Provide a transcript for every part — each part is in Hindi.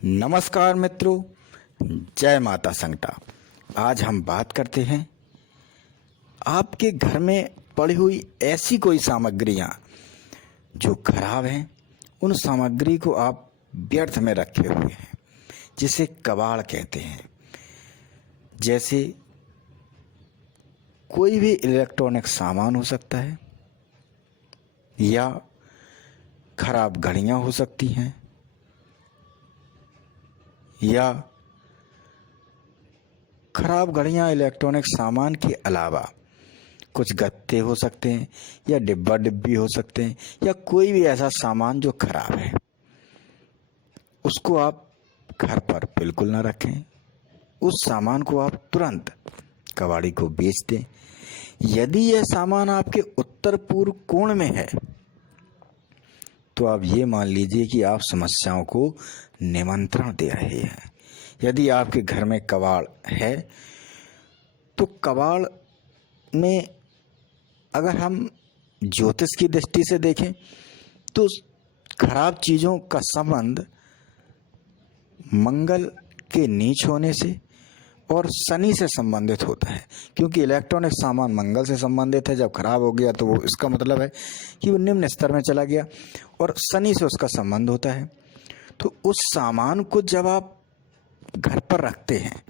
नमस्कार मित्रों, जय माता संकटा। आज हम बात करते हैं आपके घर में पड़ी हुई ऐसी कोई सामग्रियां जो खराब हैं, उन सामग्री को आप व्यर्थ में रखे हुए हैं, जिसे कबाड़ कहते हैं। जैसे कोई भी इलेक्ट्रॉनिक सामान हो सकता है, या खराब घड़ियां हो सकती हैं, या खराब घड़ियां इलेक्ट्रॉनिक सामान के अलावा कुछ गत्ते हो सकते हैं, या डिब्बा डिब्बी हो सकते हैं, या कोई भी ऐसा सामान जो खराब है, उसको आप घर पर बिल्कुल ना रखें। उस सामान को आप तुरंत कबाड़ी को बेच दें। यदि यह सामान आपके उत्तर पूर्व कोण में है तो आप ये मान लीजिए कि आप समस्याओं को निमंत्रण दे रहे हैं। यदि आपके घर में कबाड़ है तो कबाड़ में अगर हम ज्योतिष की दृष्टि से देखें तो खराब चीज़ों का संबंध मंगल के नीच होने से और शनि से संबंधित होता है, क्योंकि इलेक्ट्रॉनिक सामान मंगल से संबंधित है। जब खराब हो गया तो वो इसका मतलब है कि वो निम्न स्तर में चला गया, और शनि से उसका संबंध होता है। तो उस सामान को जब आप घर पर रखते हैं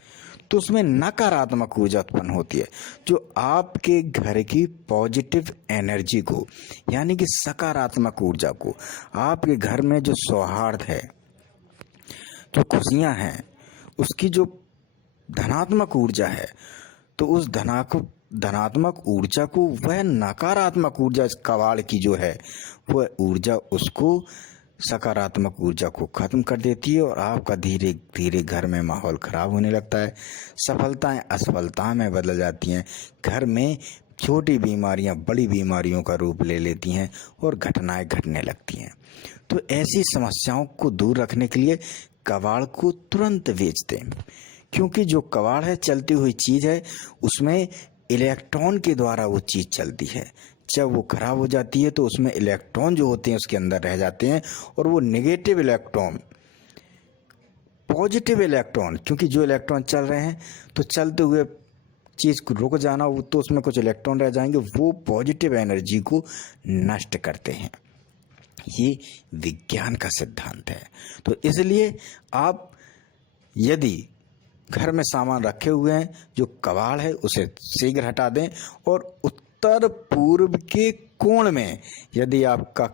तो उसमें नकारात्मक ऊर्जा उत्पन्न होती है, जो आपके घर की पॉजिटिव एनर्जी को, यानी कि सकारात्मक ऊर्जा को, आपके घर में जो सौहार्द है, जो खुशियां हैं, उसकी जो धनात्मक ऊर्जा है, तो उस धनात्मक ऊर्जा को वह नकारात्मक ऊर्जा इस कबाड़ की जो है वह ऊर्जा उसको सकारात्मक ऊर्जा को खत्म कर देती है, और आपका धीरे धीरे घर में माहौल खराब होने लगता है। सफलताएं असफलता में बदल जाती हैं। घर में छोटी बीमारियां बड़ी बीमारियों का रूप ले लेती हैं और घटनाएं घटने लगती हैं। तो ऐसी समस्याओं को दूर रखने के लिए कबाड़ को तुरंत बेच दें, क्योंकि जो कबाड़ है चलती हुई चीज़ है, उसमें इलेक्ट्रॉन के द्वारा वो चीज़ चलती है। जब वो खराब हो जाती है तो उसमें इलेक्ट्रॉन जो होते हैं उसके अंदर रह जाते हैं, और वो नेगेटिव इलेक्ट्रॉन पॉजिटिव इलेक्ट्रॉन, क्योंकि जो इलेक्ट्रॉन चल रहे हैं तो चलते हुए चीज़ को रुक जाना, वो तो उसमें कुछ इलेक्ट्रॉन रह जाएंगे, वो पॉजिटिव एनर्जी को नष्ट करते हैं। ये विज्ञान का सिद्धांत है। तो इसलिए आप यदि घर में सामान रखे हुए हैं जो कबाड़ है, उसे शीघ्र हटा दें। और उत्तर पूर्व के कोण में यदि आपका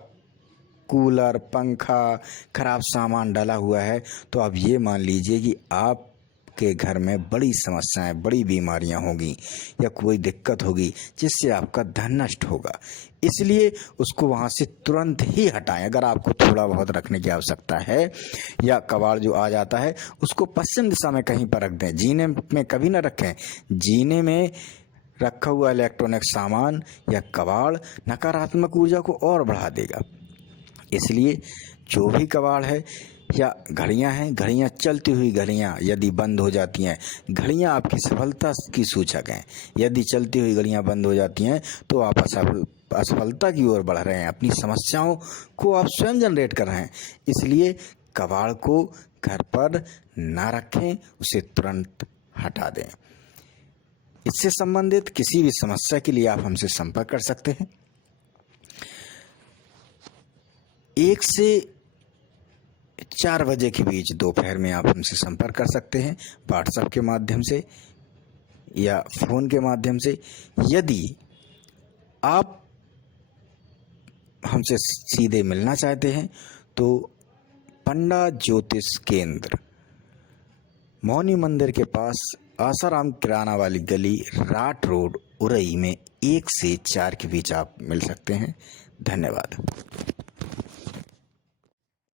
कूलर, पंखा, खराब सामान डला हुआ है तो आप ये मान लीजिए कि आपके घर में बड़ी समस्याएं, बड़ी बीमारियां होगी, या कोई दिक्कत होगी जिससे आपका धन नष्ट होगा। इसलिए उसको वहाँ से तुरंत ही हटाएं। अगर आपको थोड़ा बहुत रखने की आवश्यकता है, या कबाड़ जो आ जाता है उसको पश्चिम दिशा में कहीं पर रख दें। जीने में कभी ना रखें। जीने में रखा हुआ इलेक्ट्रॉनिक सामान या कबाड़ नकारात्मक ऊर्जा को और बढ़ा देगा। इसलिए जो भी कबाड़ है या घड़ियां हैं, घड़ियां चलती हुई घड़ियां यदि बंद हो जाती हैं, घड़ियां आपकी सफलता की सूचक हैं। यदि चलती हुई घड़ियां बंद हो जाती हैं तो आप असफलता की ओर बढ़ रहे हैं, अपनी समस्याओं को आप स्वयं जनरेट कर रहे हैं। इसलिए कबाड़ को घर पर ना रखें, उसे तुरंत हटा दें। इससे संबंधित किसी भी समस्या के लिए आप हमसे संपर्क कर सकते हैं। 1 से 4 बजे के बीच दोपहर में आप हमसे संपर्क कर सकते हैं, व्हाट्सएप के माध्यम से या फ़ोन के माध्यम से। यदि आप हमसे सीधे मिलना चाहते हैं तो पंडा ज्योतिष केंद्र, मौनी मंदिर के पास, आसाराम किराना वाली गली, राट रोड, उरई में 1 से 4 के बीच आप मिल सकते हैं। धन्यवाद।